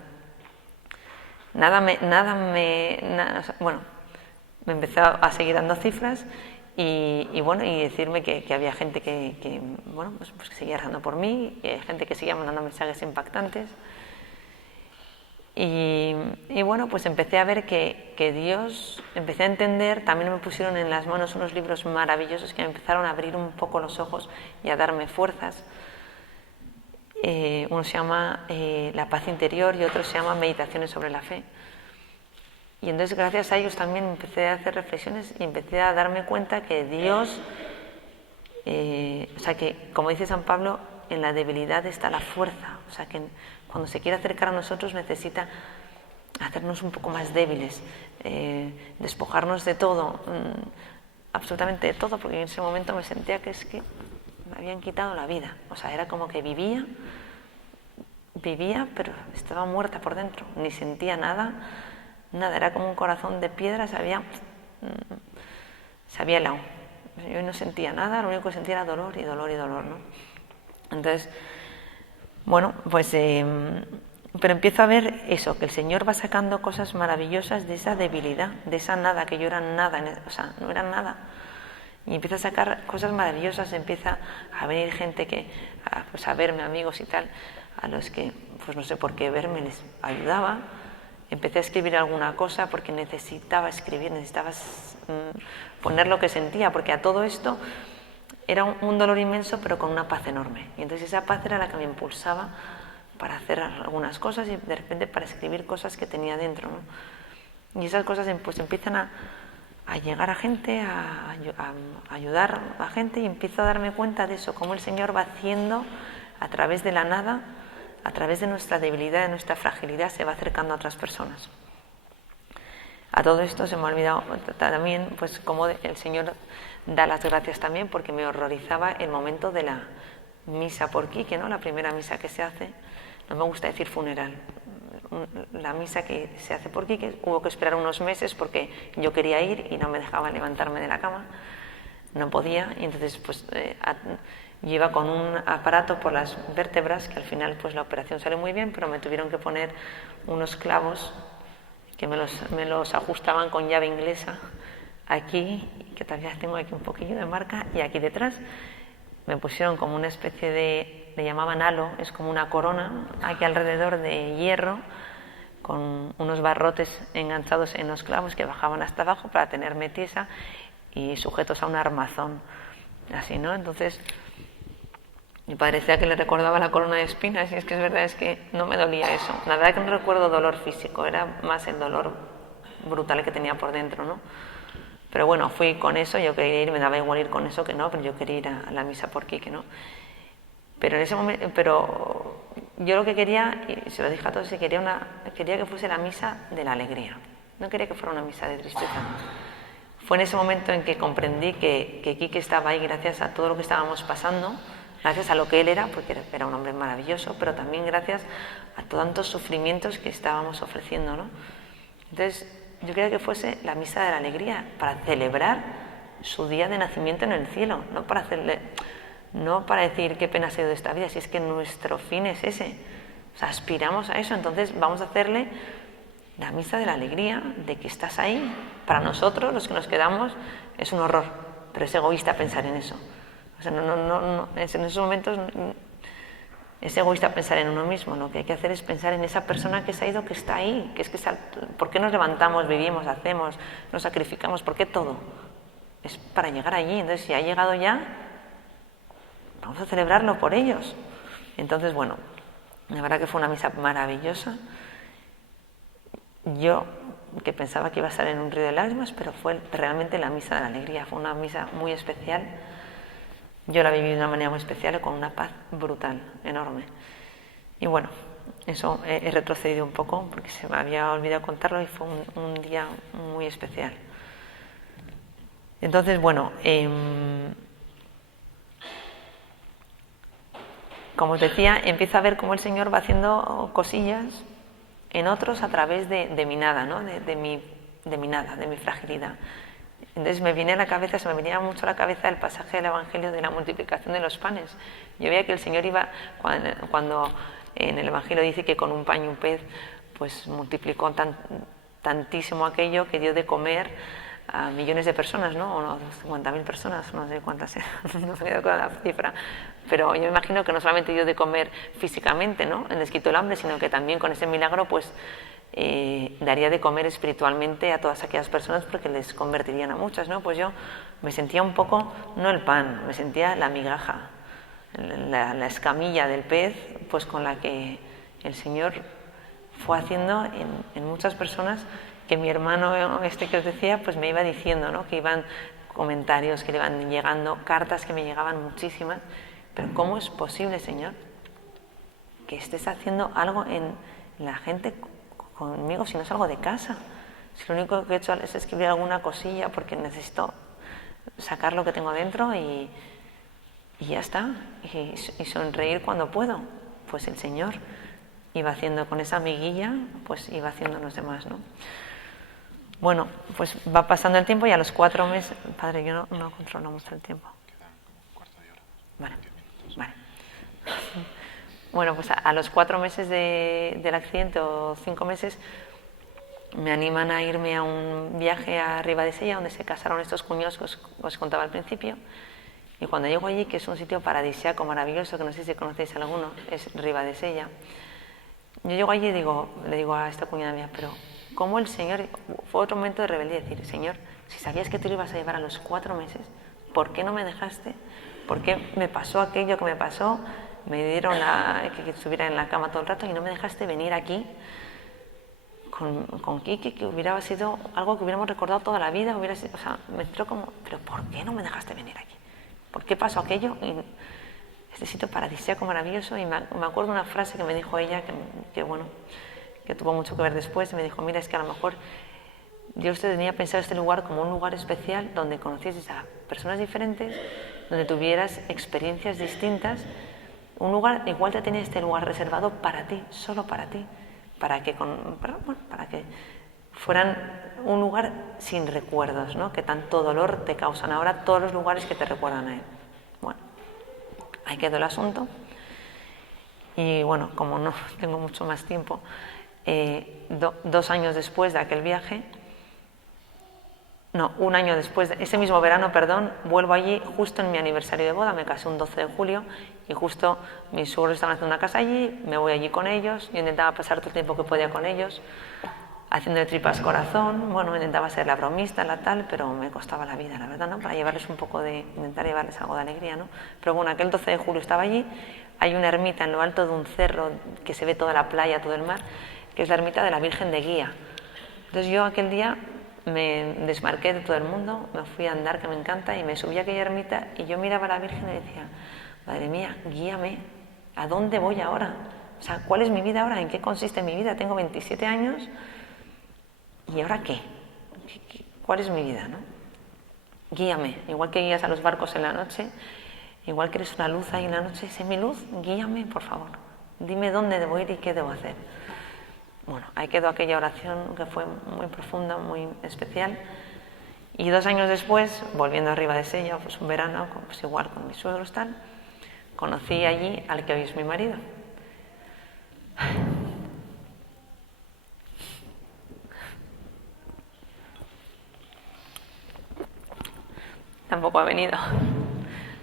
Bueno, me empezó a seguir dando cifras y decirme que había gente que seguía rezando por mí, y hay gente que seguía mandando mensajes impactantes. Y bueno, pues empecé a ver que Dios, empecé a entender, también me pusieron en las manos unos libros maravillosos que me empezaron a abrir un poco los ojos y a darme fuerzas. Uno se llama La paz interior y otro se llama Meditaciones sobre la fe. Y entonces gracias a ellos también empecé a hacer reflexiones y empecé a darme cuenta que Dios, o sea que, como dice San Pablo, en la debilidad está la fuerza. O sea que cuando se quiere acercar a nosotros necesita hacernos un poco más débiles, despojarnos de todo, absolutamente de todo, porque en ese momento me sentía que es que me habían quitado la vida. O sea, era como que vivía, pero estaba muerta por dentro, ni sentía nada, era como un corazón de piedra, se había helado. Yo no sentía nada, lo único que sentía era dolor y dolor y dolor, ¿no? Entonces, bueno, pues pero empiezo a ver eso, que el Señor va sacando cosas maravillosas de esa debilidad, de esa nada, que yo era nada, o sea, no era nada. Y empieza a sacar cosas maravillosas, empieza a venir gente a verme, amigos y tal, a los que, pues no sé por qué verme les ayudaba. Empecé a escribir alguna cosa porque necesitaba escribir, necesitaba poner lo que sentía, porque a todo esto era un dolor inmenso, pero con una paz enorme. Y entonces esa paz era la que me impulsaba para hacer algunas cosas y de repente para escribir cosas que tenía dentro, ¿no? Y esas cosas pues empiezan a llegar a gente, a ayudar a gente, y empiezo a darme cuenta de eso, cómo el Señor va haciendo a través de la nada, a través de nuestra debilidad, de nuestra fragilidad, se va acercando a otras personas. A todo esto se me ha olvidado también, pues cómo el Señor da las gracias también, porque me horrorizaba el momento de la misa por Quique, ¿no? La primera misa que se hace, no me gusta decir funeral, la misa que se hace por Quique, hubo que esperar unos meses porque yo quería ir y no me dejaba levantarme de la cama, no podía, y entonces pues yo iba con un aparato por las vértebras, que al final pues la operación salió muy bien, pero me tuvieron que poner unos clavos que me los ajustaban con llave inglesa aquí, que todavía tengo aquí un poquillo de marca, y aquí detrás me pusieron como una especie le llamaban halo, es como una corona aquí alrededor de hierro, con unos barrotes enganchados en los clavos que bajaban hasta abajo para tenerme tiesa y sujetos a un armazón, así, ¿no? Entonces y parecía que le recordaba la corona de espinas, y es que es verdad, es que no me dolía eso. La verdad que no recuerdo dolor físico, era más el dolor brutal que tenía por dentro, ¿no? Pero bueno, fui con eso, yo quería ir, me daba igual ir con eso que no, pero yo quería ir a la misa por Quique, ¿no? Pero en ese momento, pero yo lo que quería, y se lo dije a todos, quería que fuese la misa de la alegría, no quería que fuera una misa de tristeza. Fue en ese momento en que comprendí que Quique estaba ahí gracias a todo lo que estábamos pasando, gracias a lo que él era, porque era un hombre maravilloso, pero también gracias a tantos sufrimientos que estábamos ofreciendo, ¿no? Entonces, yo quería que fuese la misa de la alegría, para celebrar su día de nacimiento en el cielo, no para decir qué pena ha sido de esta vida, si es que nuestro fin es ese. O sea, aspiramos a eso, entonces vamos a hacerle la misa de la alegría, de que estás ahí. Para nosotros, los que nos quedamos, es un horror, pero es egoísta pensar en eso. O sea, en esos momentos es egoísta pensar en uno mismo. Lo que hay que hacer es pensar en esa persona que se ha ido, que está ahí, que es que ¿por qué nos levantamos, vivimos, hacemos, nos sacrificamos? ¿Por qué todo? Es para llegar allí. Entonces, si ha llegado ya, vamos a celebrarlo por ellos. Entonces, bueno, la verdad que fue una misa maravillosa. Yo, que pensaba que iba a estar en un río de lágrimas, pero fue realmente la misa de la alegría. Fue una misa muy especial. Yo la viví de una manera muy especial, con una paz brutal, enorme. Y bueno, eso he retrocedido un poco porque se me había olvidado contarlo, y fue un día muy especial. Entonces, bueno, como os decía, empiezo a ver cómo el Señor va haciendo cosillas en otros a través de mi nada, ¿no? de mi nada, de mi fragilidad. Entonces se me venía mucho a la cabeza el pasaje del Evangelio de la multiplicación de los panes. Yo veía que el Señor iba, cuando en el Evangelio dice que con un pan y un pez pues multiplicó tantísimo aquello que dio de comer a millones de personas, ¿no? O 50.000 personas, no sé cuántas eran, no me quedo con la cifra. Pero yo me imagino que no solamente dio de comer físicamente, ¿no? Les quitó el hambre, sino que también con ese milagro pues daría de comer espiritualmente a todas aquellas personas, porque les convertirían a muchas, ¿no? Pues yo me sentía un poco, no el pan, me sentía la migaja, la escamilla del pez, pues con la que el Señor fue haciendo en muchas personas, que mi hermano que os decía, pues me iba diciendo, ¿no? Que iban comentarios, que le iban llegando, cartas que me llegaban muchísimas. Pero ¿cómo es posible, Señor, que estés haciendo algo en la gente conmigo si no salgo de casa? Si lo único que he hecho es escribir alguna cosilla porque necesito sacar lo que tengo dentro y ya está, y sonreír cuando puedo. Pues el Señor iba haciendo con esa amiguilla, pues iba haciendo los demás, ¿no? Bueno, pues va pasando el tiempo y a los 4 meses... Padre, yo no controlo mucho el tiempo. Queda un cuarto de hora. Vale. Bueno, pues a los 4 meses del accidente, o 5 meses, me animan a irme a un viaje a Ribadesella, donde se casaron estos cuñados que os contaba al principio. Y cuando llego allí, que es un sitio paradisíaco, maravilloso, que no sé si conocéis alguno, es Ribadesella. Yo llego allí y le digo a esta cuñada mía, pero ¿cómo el Señor? Fue otro momento de rebeldía, decir, Señor, si sabías que tú lo ibas a llevar a los 4 meses, ¿por qué no me dejaste? ¿Por qué me pasó aquello que me pasó? Me dieron que estuviera en la cama todo el rato y no me dejaste venir aquí con Quique, que hubiera sido algo que hubiéramos recordado toda la vida. O sea, me entró como, ¿pero por qué no me dejaste venir aquí? ¿Por qué pasó aquello? Y este sitio paradisíaco, maravilloso. Y me acuerdo una frase que me dijo ella, que tuvo mucho que ver después. Me dijo, mira, es que a lo mejor Dios te tenía pensado este lugar como un lugar especial donde conocieses a personas diferentes, donde tuvieras experiencias distintas. Un lugar, igual te tenía este lugar reservado para ti, solo para ti, para que fueran un lugar sin recuerdos, ¿no? Que tanto dolor te causan ahora todos los lugares que te recuerdan a él. Bueno, ahí quedó el asunto. Y bueno, como no tengo mucho más tiempo, 2 años después de aquel viaje, un año después, ese mismo verano, vuelvo allí justo en mi aniversario de boda. Me casé un 12 de julio y justo mis suegros estaban haciendo una casa allí, me voy allí con ellos. Yo intentaba pasar todo el tiempo que podía con ellos. haciendo de tripas corazón. Bueno, intentaba ser la bromista, la tal, pero me costaba la vida, la verdad, ¿no? Para llevarles un poco de, intentar llevarles algo de alegría, ¿no? Pero bueno, aquel 12 de julio estaba allí, hay una ermita en lo alto de un cerro que se ve toda la playa, todo el mar, que es la ermita de la Virgen de Guía. Entonces yo aquel día me desmarqué de todo el mundo, me fui a andar, que me encanta, y me subí a aquella ermita y yo miraba a la Virgen y decía, madre mía, guíame, ¿a dónde voy ahora? O sea, ¿cuál es mi vida ahora? ¿En qué consiste mi vida? Tengo 27 años y ¿ahora qué? ¿Cuál es mi vida, no? Guíame, igual que guías a los barcos en la noche, igual que eres una luz ahí en la noche, sé mi luz, guíame, por favor. Dime dónde debo ir y qué debo hacer. Bueno, ahí quedó aquella oración que fue muy profunda, muy especial. Y 2 años después, volviendo arriba de Sella, pues un verano, pues igual con mis suegros tal, conocí allí al que hoy es mi marido. Tampoco ha venido,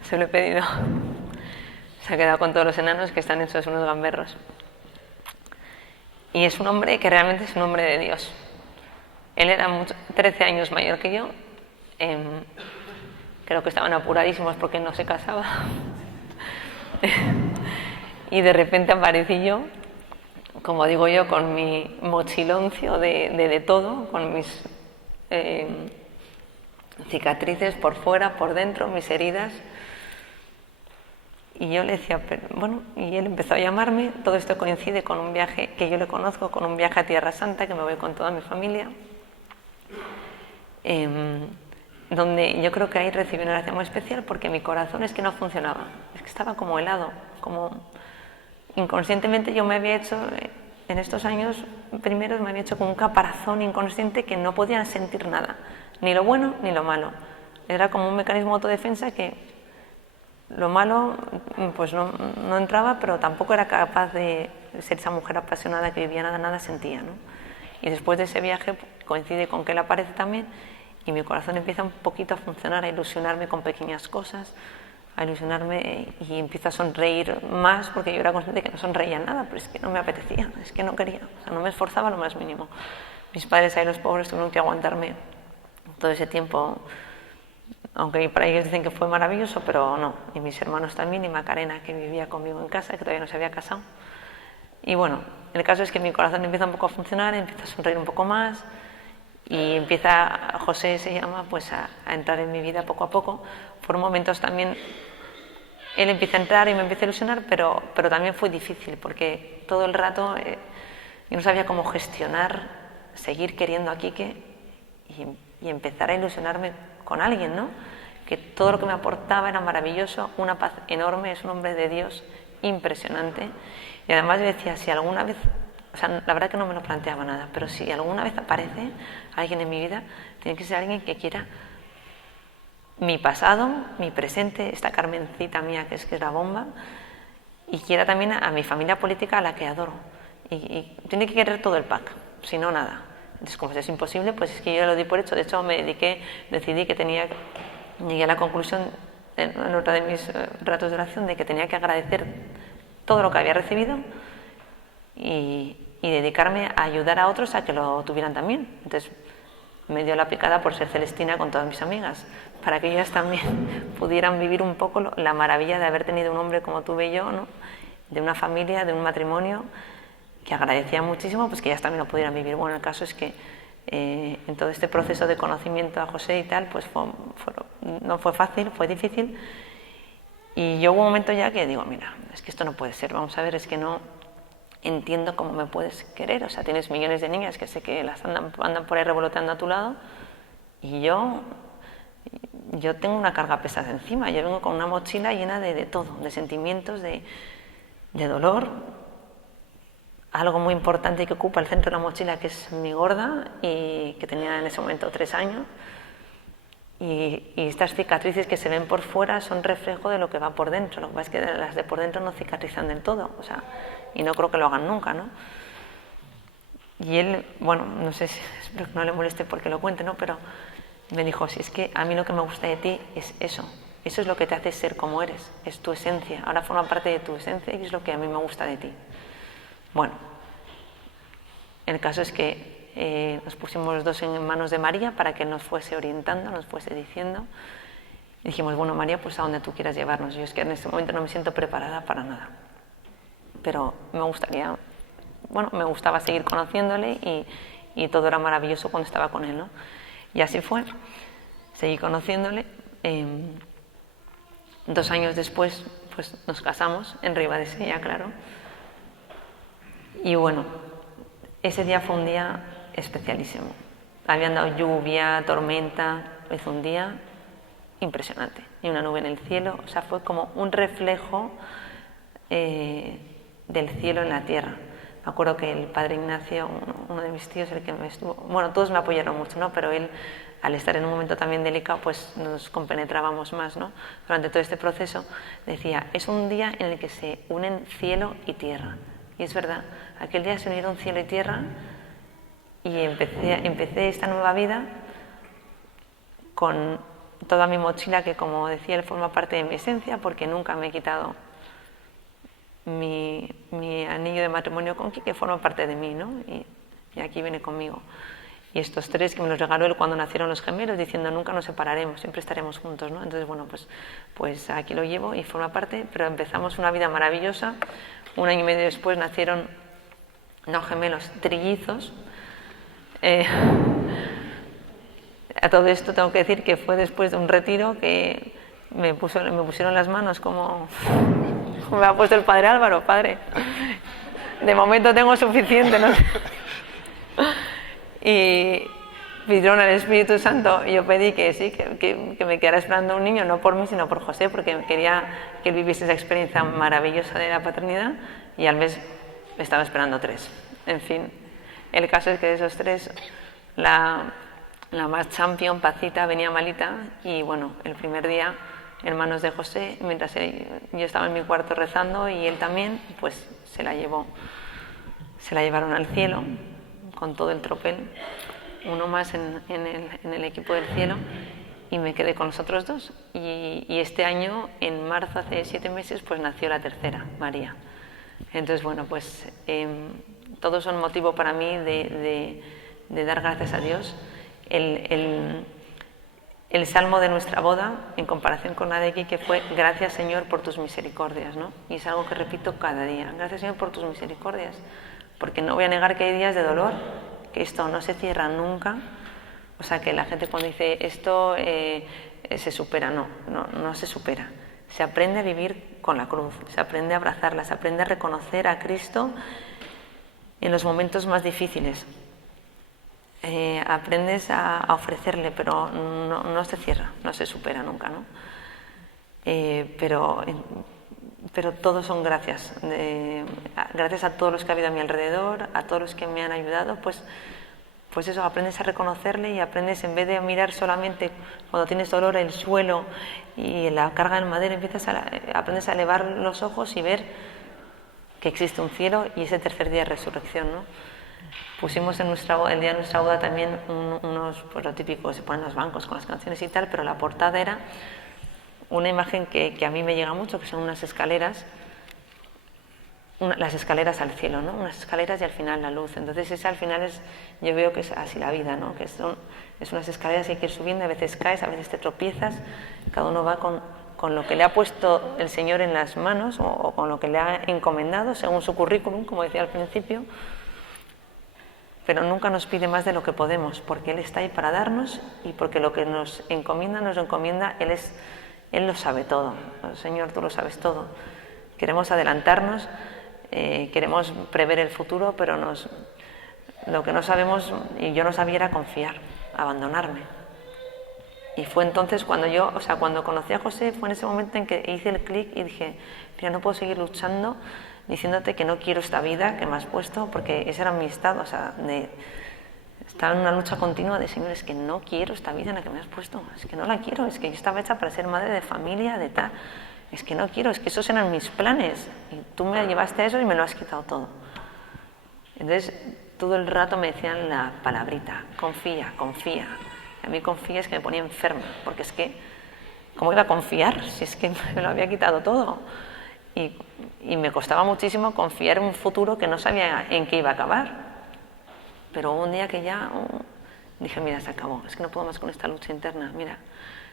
se lo he pedido. Se ha quedado con todos los enanos que están hechos unos gamberros. Y es un hombre que realmente es un hombre de Dios. Él era 13 años mayor que yo. Creo que estaban apuradísimos porque no se casaba. Y de repente aparecí yo, como digo yo, con mi mochiloncio de todo, con mis cicatrices por fuera, por dentro, mis heridas. Y yo le decía, pero, bueno, y él empezó a llamarme. Todo esto coincide con un viaje que yo le conozco, con un viaje a Tierra Santa, que me voy con toda mi familia, donde yo creo que ahí recibí una oración muy especial, porque mi corazón es que no funcionaba, es que estaba como helado, como inconscientemente yo me había hecho, en estos años primeros me había hecho como un caparazón inconsciente que no podía sentir nada, ni lo bueno ni lo malo. Era como un mecanismo de autodefensa que lo malo pues no entraba, pero tampoco era capaz de ser esa mujer apasionada que vivía, nada sentía, ¿no? Y después de ese viaje coincide con que él aparece también y mi corazón empieza un poquito a funcionar, a ilusionarme con pequeñas cosas, a ilusionarme y empiezo a sonreír más, porque yo era consciente de que no sonreía nada, pero es que no me apetecía, es que no quería, o sea, no me esforzaba lo más mínimo. Mis padres ahí, los pobres, tuvieron que aguantarme todo ese tiempo, aunque para ellos dicen que fue maravilloso, pero no. Y mis hermanos también, y Macarena, que vivía conmigo en casa, que todavía no se había casado. Y bueno, el caso es que mi corazón empieza un poco a funcionar, empieza a sonreír un poco más, y empieza, José se llama, pues a entrar en mi vida poco a poco. Por momentos también él empieza a entrar y me empieza a ilusionar, pero también fue difícil, porque todo el rato yo no sabía cómo gestionar, seguir queriendo a Quique y empezar a ilusionarme con alguien, ¿no? Que todo lo que me aportaba era maravilloso, una paz enorme, es un hombre de Dios impresionante. Y además yo decía, si alguna vez, o sea, la verdad que no me lo planteaba nada, pero si alguna vez aparece alguien en mi vida, tiene que ser alguien que quiera mi pasado, mi presente, esta Carmencita mía que es la bomba, y quiera también a mi familia política a la que adoro. Y tiene que querer todo el pack, si no nada. Entonces, como es imposible, pues es que yo lo di por hecho. De hecho, decidí que llegué a la conclusión en otra de mis ratos de oración de que tenía que agradecer todo lo que había recibido y dedicarme a ayudar a otros a que lo tuvieran también. Entonces, me dio la picada por ser celestina con todas mis amigas, para que ellas también pudieran vivir un poco la maravilla de haber tenido un hombre como tuve yo, ¿no? De una familia, de un matrimonio, que agradecía muchísimo, pues que ellas también lo pudieran vivir. Bueno, el caso es que en todo este proceso de conocimiento a José y tal, pues no fue fácil, fue difícil. Y yo hubo un momento ya que digo, mira, es que esto no puede ser, vamos a ver, es que no entiendo cómo me puedes querer. O sea, tienes millones de niñas que sé que las andan por ahí revoloteando a tu lado y yo tengo una carga pesada encima. Yo vengo con una mochila llena de todo, de sentimientos, de dolor. Algo muy importante que ocupa el centro de la mochila, que es mi gorda, y que tenía en ese momento 3 años. Y estas cicatrices que se ven por fuera son reflejo de lo que va por dentro. Lo que pasa es que las de por dentro no cicatrizan del todo, o sea, y no creo que lo hagan nunca, ¿no? Y él, bueno, no sé, espero que no le moleste porque lo cuente, ¿no? Pero me dijo, si es que a mí lo que me gusta de ti es eso es lo que te hace ser como eres, es tu esencia, ahora forma parte de tu esencia y es lo que a mí me gusta de ti. Bueno, el caso es que nos pusimos los dos en manos de María para que nos fuese orientando, nos fuese diciendo. Y dijimos, bueno, María, pues a donde tú quieras llevarnos. Yo es que en este momento no me siento preparada para nada. Pero me gustaba seguir conociéndole y todo era maravilloso cuando estaba con él, ¿no? Y así fue. Seguí conociéndole. 2 años después, pues nos casamos en Ribadesella, claro. Y bueno, ese día fue un día especialísimo. Habían dado lluvia, tormenta, hizo un día impresionante. Y una nube en el cielo, o sea, fue como un reflejo del cielo en la tierra. Me acuerdo que el padre Ignacio, uno de mis tíos, el que me estuvo... Bueno, todos me apoyaron mucho, ¿no? Pero él, al estar en un momento también delicado, pues nos compenetrábamos más, ¿no? Durante todo este proceso, decía, es un día en el que se unen cielo y tierra. Y es verdad, aquel día se unieron cielo y tierra y empecé esta nueva vida con toda mi mochila que, como decía él, forma parte de mi esencia, porque nunca me he quitado mi anillo de matrimonio con Quique, forma parte de mí, ¿no? Y aquí viene conmigo. Y estos 3 que me los regaló él cuando nacieron los gemelos, diciendo nunca nos separaremos, siempre estaremos juntos, ¿no? Entonces, bueno, pues aquí lo llevo y forma parte, pero empezamos una vida maravillosa. 1 año y medio después nacieron, no gemelos, trillizos. A todo esto tengo que decir que fue después de un retiro que me pusieron las manos como me ha puesto el padre Álvaro, padre. De momento tengo suficiente, ¿no? Y pidieron al Espíritu Santo y yo pedí que sí, que me quedara esperando un niño, no por mí, sino por José, porque quería que él viviese esa experiencia maravillosa de la paternidad, y al mes me estaba esperando 3. En fin, el caso es que de esos 3, la más champion, Pacita, venía malita, y bueno, el primer día en manos de José, mientras yo estaba en mi cuarto rezando y él también, pues se la llevaron al cielo con todo el tropel, uno más en el equipo del cielo, y me quedé con los otros 2. Y este año, en marzo, hace 7 meses, pues nació la tercera, María. Entonces, bueno, pues todos son motivo para mí de dar gracias a Dios. El salmo de nuestra boda, en comparación con la de Quique, fue gracias, Señor, por tus misericordias, ¿no? Y es algo que repito cada día. Gracias, Señor, por tus misericordias. Porque no voy a negar que hay días de dolor, que esto no se cierra nunca. O sea, que la gente cuando dice esto se supera, no se supera. Se aprende a vivir con la cruz, se aprende a abrazarla, se aprende a reconocer a Cristo en los momentos más difíciles. Aprendes a ofrecerle, pero no se cierra, no se supera nunca, ¿no? Pero todos son gracias. Gracias a todos los que ha habido a mi alrededor, a todos los que me han ayudado, pues eso, aprendes a reconocerle y aprendes, en vez de mirar solamente cuando tienes dolor el suelo y la carga en madera, aprendes a elevar los ojos y ver que existe un cielo y ese tercer día de resurrección, ¿no? Pusimos el día de nuestra boda también unos, pues lo típico, se ponen los bancos con las canciones y tal, pero la portada era una imagen que a mí me llega mucho, que son unas escaleras, las escaleras al cielo, ¿no? Unas escaleras y al final la luz. Entonces esa al final yo veo que es así la vida, ¿no? Que es unas escaleras y hay que ir subiendo, a veces caes, a veces te tropiezas, cada uno va con lo que le ha puesto el Señor en las manos o con lo que le ha encomendado, según su currículum, como decía al principio, pero nunca nos pide más de lo que podemos, porque Él está ahí para darnos y porque lo que nos encomienda, Él lo sabe todo. Señor, tú lo sabes todo. Queremos adelantarnos, queremos prever el futuro, pero lo que no sabemos, y yo no sabía, era confiar, abandonarme. Y fue entonces cuando conocí a José, fue en ese momento en que hice el clic y dije, mira, no puedo seguir luchando diciéndote que no quiero esta vida que me has puesto, porque ese era mi estado, o sea, estaba en una lucha continua de, Señor, es que no quiero esta vida en la que me has puesto, es que no la quiero, es que yo estaba hecha para ser madre de familia, de tal, es que no quiero, es que esos eran mis planes, y tú me llevaste a eso y me lo has quitado todo. Entonces, todo el rato me decían la palabrita, confía, confía. A mí confía es que me ponía enferma, porque es que, ¿cómo iba a confiar si es que me lo había quitado todo? Y me costaba muchísimo confiar en un futuro que no sabía en qué iba a acabar. pero un día que ya dije, mira, se acabó, es que no puedo más con esta lucha interna, mira,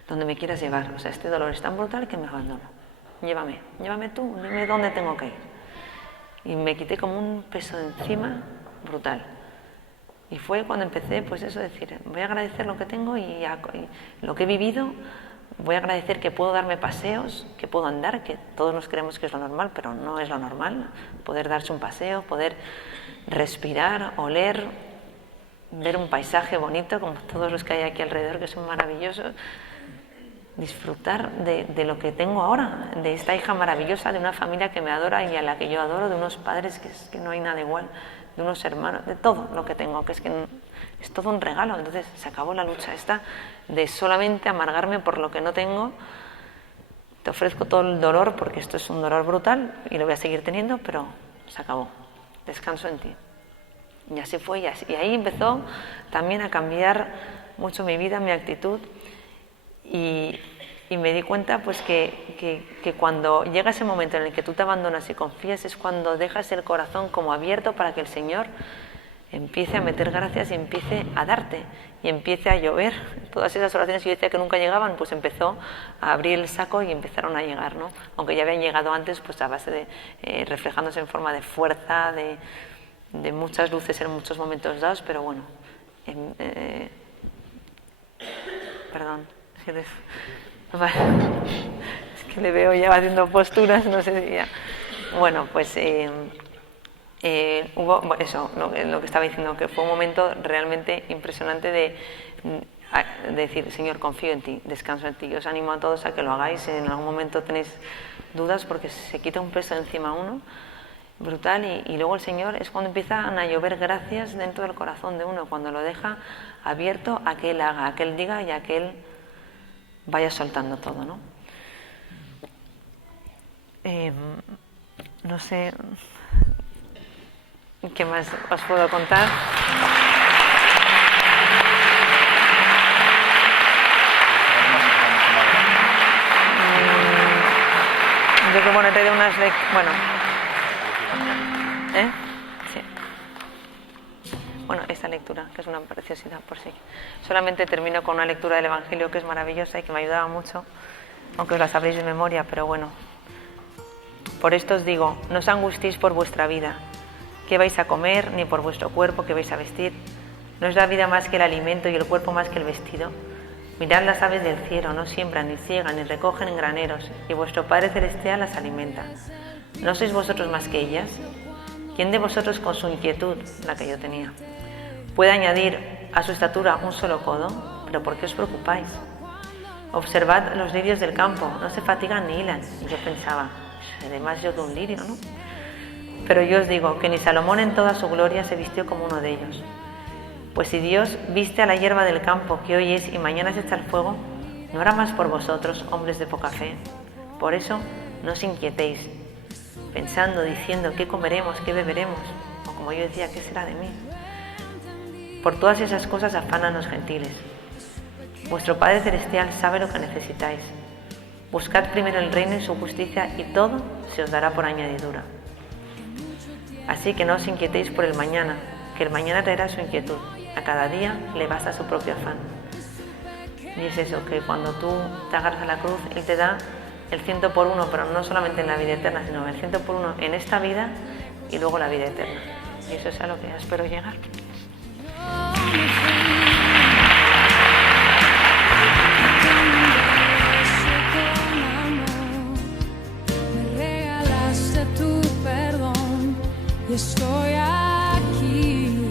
donde me quieras llevar, o sea, este dolor es tan brutal que me abandono, llévame tú, dime dónde tengo que ir. Y me quité como un peso de encima brutal. Y fue cuando empecé, pues eso, decir, voy a agradecer lo que tengo y lo que he vivido, voy a agradecer que puedo darme paseos, que puedo andar, que todos nos creemos que es lo normal, pero no es lo normal, poder darse un paseo, poder respirar, oler, ver un paisaje bonito, como todos los que hay aquí alrededor, que son maravillosos, disfrutar de lo que tengo ahora, de esta hija maravillosa, de una familia que me adora y a la que yo adoro, de unos padres que no hay nada igual, de unos hermanos, de todo lo que tengo, que es todo un regalo. Entonces se acabó la lucha esta de solamente amargarme por lo que no tengo. Te ofrezco todo el dolor porque esto es un dolor brutal y lo voy a seguir teniendo, pero se acabó. Descanso en ti. Y así fue, y ahí empezó también a cambiar mucho mi vida, mi actitud. Y me di cuenta pues que cuando llega ese momento en el que tú te abandonas y confías es cuando dejas el corazón como abierto para que el Señor empiece a meter gracias y empiece a darte y empiece a llover. Todas esas oraciones que yo decía que nunca llegaban, pues empezó a abrir el saco y empezaron a llegar, ¿no? Aunque ya habían llegado antes, pues a base de reflejándose en forma de fuerza, de muchas luces en muchos momentos dados, pero bueno, perdón. Es que le veo ya haciendo posturas, no sé si ya. Bueno, pues hubo eso, lo que estaba diciendo, que fue un momento realmente impresionante de decir, Señor, confío en ti, descanso en ti. Yo os animo a todos a que lo hagáis. Si en algún momento tenéis dudas, porque se quita un peso encima uno brutal, y luego el Señor es cuando empiezan a llover gracias dentro del corazón de uno, cuando lo deja abierto a que Él haga, a que Él diga y a que Él vaya soltando todo, ¿no? No sé qué más os puedo contar. Yo que bueno, he traído unas bueno. Sí. Bueno, esta lectura, que es una preciosidad por sí. Solamente termino con una lectura del Evangelio que es maravillosa y que me ayudaba mucho, aunque os la sabréis de memoria, pero bueno. Por esto os digo, no os angustiéis por vuestra vida, qué vais a comer, ni por vuestro cuerpo, qué vais a vestir. ¿No es la vida más que el alimento y el cuerpo más que el vestido? Mirad las aves del cielo, no siembran, ni ciegan, ni recogen en graneros, y vuestro Padre Celestial las alimenta. ¿No sois vosotros más que ellas? ¿Quién de vosotros con su inquietud, la que yo tenía, puede añadir a su estatura un solo codo? ¿Pero por qué os preocupáis? Observad los lirios del campo, no se fatigan ni hilan. Y yo pensaba, además yo de un lirio, ¿no? Pero yo os digo que ni Salomón en toda su gloria se vistió como uno de ellos. Pues si Dios viste a la hierba del campo, que hoy es y mañana se echa al fuego, ¿no hará más por vosotros, hombres de poca fe? Por eso, no os inquietéis, pensando, diciendo, ¿qué comeremos, qué beberemos? O como yo decía, ¿qué será de mí? Por todas esas cosas afanan los gentiles. Vuestro Padre Celestial sabe lo que necesitáis. Buscad primero el reino y su justicia y todo se os dará por añadidura. Así que no os inquietéis por el mañana, que el mañana traerá su inquietud. A cada día le basta su propio afán. Y es eso, que cuando tú te agarras a la cruz, Él te da el 100 por 1, pero no solamente en la vida eterna, sino el 100 por 1 en esta vida y luego la vida eterna. Y eso es a lo que espero llegar. Me regalaste tu perdón y estoy aquí.